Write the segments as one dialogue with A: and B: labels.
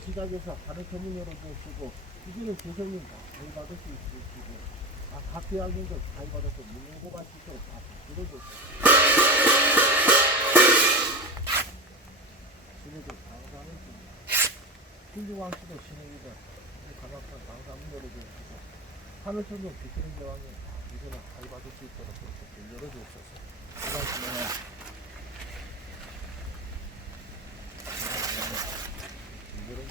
A: 시작해서 하늘 전문 열어주시고 이제는 조선님 다 자유 받을 수 있으시고 아, 각 대학님들 자유 받아서 수 있도록 다 들어줬어요. 신에도 강사는 신중왕 씨도 신에게가 가막산 강사 문 열어주시고 하늘 전문 비트는 다 이제는 자유 받을 수 있도록 그렇게 열어주옵소서. 고맙습니다. 이거는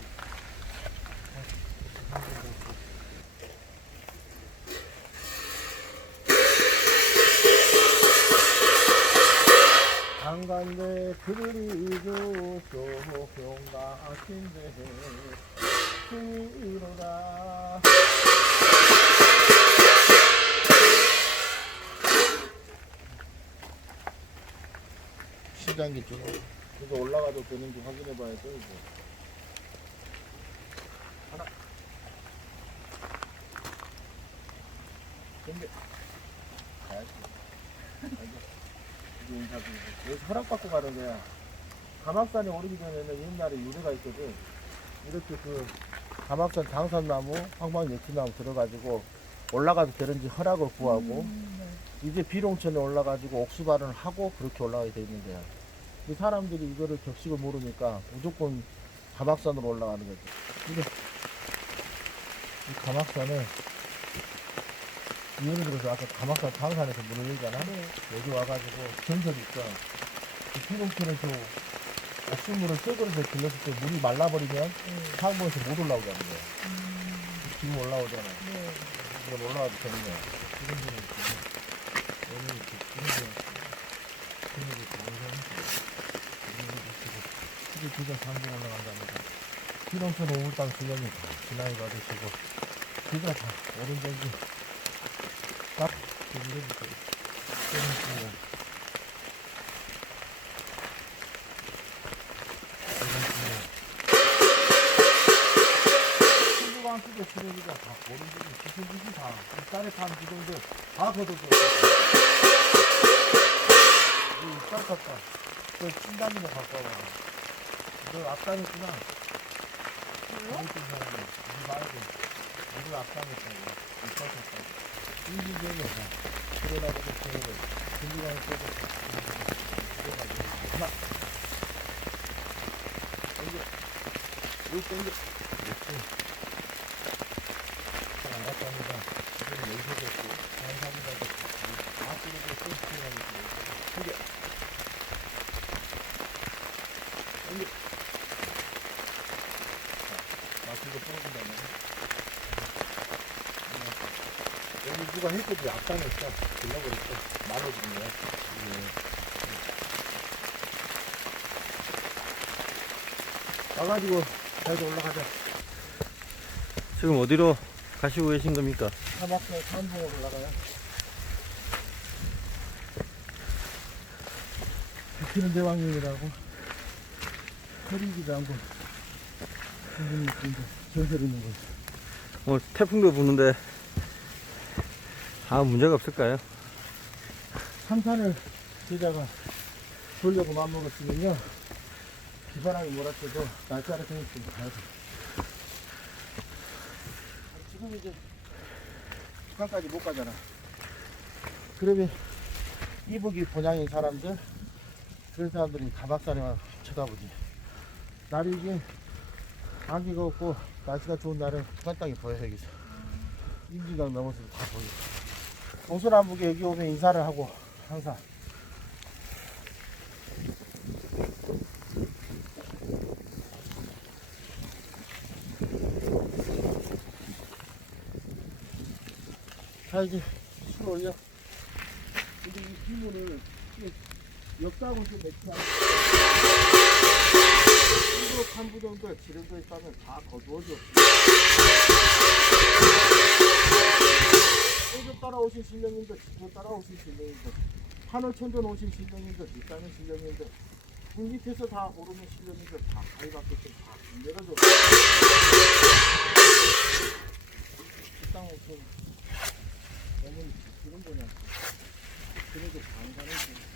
A: 강간대 그리고 소용가신데 이로다 시장기 쪽으로. 이거 올라가도 되는지 확인해 봐야죠 이거. 하나. 근데 가야지. 이게 인사드리고 여기서 허락받고 가는 거야. 가막산에 오르기 전에는 옛날에 유래가 있거든. 이렇게 그 가막산 장산나무 황방 예티나무 들어가지고 올라가도 되는지 허락을 구하고 이제 비룡천에 올라가지고 옥수발을 하고 그렇게 올라가게 돼 있는 거야. 이 사람들이 이거를 격식을 모르니까 무조건 가막산으로 올라가는 거지. 근데 이 가막산에 예를 들어서 아까 가막산 장산에서 문을 열잖아. 여기 와가지고 전설이 있어. 이 비룡천에서 옥수물을 쇠그릇에 길렀을 때 물이 말라버리면 상부에서 못 올라오자는 거야 지금 올라오잖아. 이건 올라와도 되는 거야 이런 지금 오늘 이렇게 이런 데 장산 이게 비가 상봉 올라간답니다. 비룡천 오물땅 수령이 다. 지나이 받으시고 비가 다 오른쪽이 딱 밀어주세요 이런 식으로 신부강 속에 수령이가 다 오른쪽이 기술기지 다. 쌀에 탄 기둥들 다 걷어줘 이쌀저 찐다니가 가까워 너 앞당했구나. 잘못 된 사람이 니 말고 니를 앞당했다고 이 여기 땡겨 이렇게 안 갔답니다 지금 여기서 됐고 장사보다 됐고 앞으로도 또 수행하고 있고 땡겨 땡겨 마시고 뽑은 다음에 여기 누가 했거든 앞단했어 질러버렸어 나눠주는 거야 와가지고 저희도 올라가자.
B: 지금 어디로 가시고 계신 겁니까?
A: 사막에 산봉으로 올라가요. 비키는 대왕님이라고. 허리기도 않고. 선생님 있는데 전설 있는
B: 곳뭐 태풍도 부는데 아 문제가 없을까요?
A: 삼산을 제자가 돌려고 맘먹었으면요. 비바람이 몰아쳐도 날짜를 생겼으면 가야 돼 지금 이제 북한까지 못 가잖아. 그러면 이북이 본향인 사람들 그런 사람들이 가박산에만 쳐다보지. 날이 이제 안개가 없고 날씨가 좋은 날은 북한 땅이 보여 여기서 임진강 넘어서도 다 보여 동서남북에 여기 오면 인사를 하고 항상. 자 이제 술 올려. 근데 이 빗물을 역사하고 좀 맥히야 일부 한부 정도 지름도 있다면 다 거두어줘 따라오신 신령님들, 지도 따라오신 신령님들, 하늘천전 오신 신령님들, 뒷땅의 신령님들, 물 밑에서 다 오르는 신령님들 다 가위 받겠다 다 내려줘. 뒷땅 오신 어머니 그런 거냐? 그래도 방관을 좀.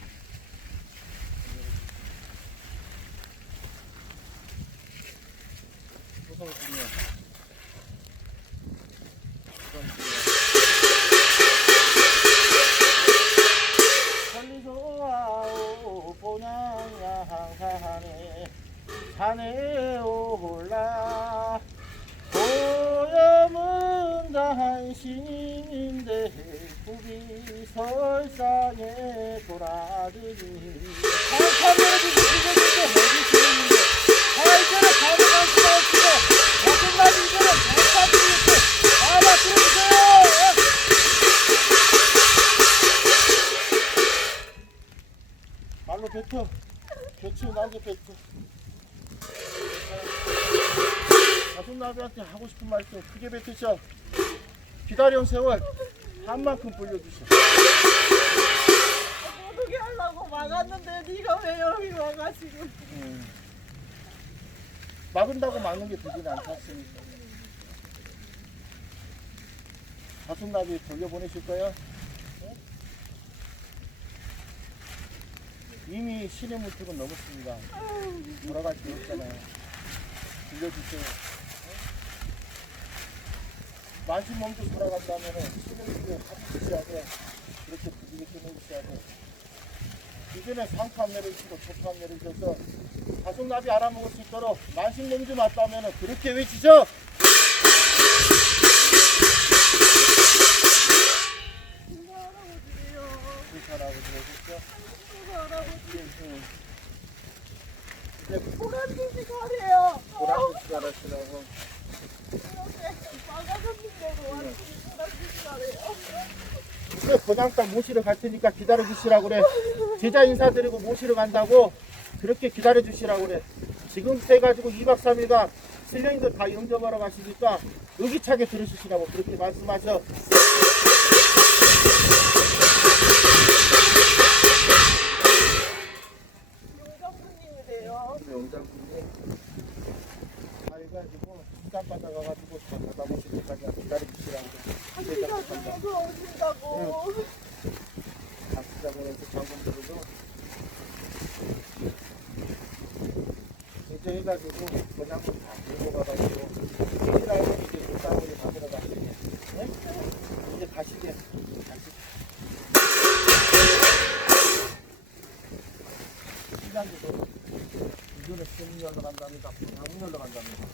A: 산에 올라. 오염은 단신인데 굽이 설상에 돌아드니. 말로 뱉어. 뱉으면 나한테 뱉어 가슴나비한테 하고 싶은 말씀 크게 뱉으셔 기다려온 세월 한 만큼 불려주셔
C: 어떻게 하려고 막았는데 네가 왜 여기 와가지고
A: 음. 막은다고 막는 게 되진 않겠습니까 가슴나비 돌려보내실 거예요? 네? 이미 신의 물뚝은 넘었습니다 돌아갈 게 없잖아요 빌려주세요. 만신 몸도 돌아간다면은 합주셔야 돼. 그렇게 부지게 끊어주셔야 돼 이전에 내려주시고 초파 안 내려주셔서 가슴나비 알아먹을 수 있도록 만신 몸좀 맞다면은 그렇게 외치죠.
C: 할아버지
A: 해주시죠?
C: 누가 할아버지.
A: 예, 예. 이제 고장당 모시러 갈 테니까 기다려 주시라고 그래. 제자 인사드리고 모시러 간다고 그렇게 기다려 주시라고 그래. 지금부터 해가지고 2박 3일간 신령이들 다 영접하러 가시니까 의기차게 들으시라고 그렇게 말씀하셔.
C: 용장군님이래요
A: 영장군이 받아가가지고 다 받아보실 때까지 기다려 주시라고 그래. 제자
C: 네가
A: 간다.
C: 죽어서 오신다고
A: 같이자고 해서 장군들도 이제 해가지고 그냥 다 들고 가가지고 이스라엘은 이제 물방울이 받으러 가시게 네? 이제 가시게 가시 시장도 세문 열러 간답니다 방문 열러 간답니다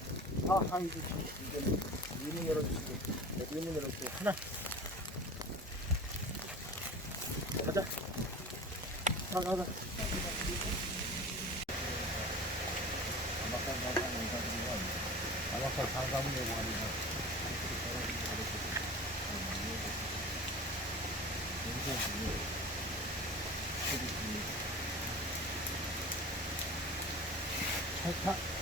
A: 다 주시고 이제는 유문 열어주시고 네, 유문 열어주시고 하나 가자 가, 가, 가. 아마카 상담 인사드리고 아마카 상담을 내고 합니다. 찰칵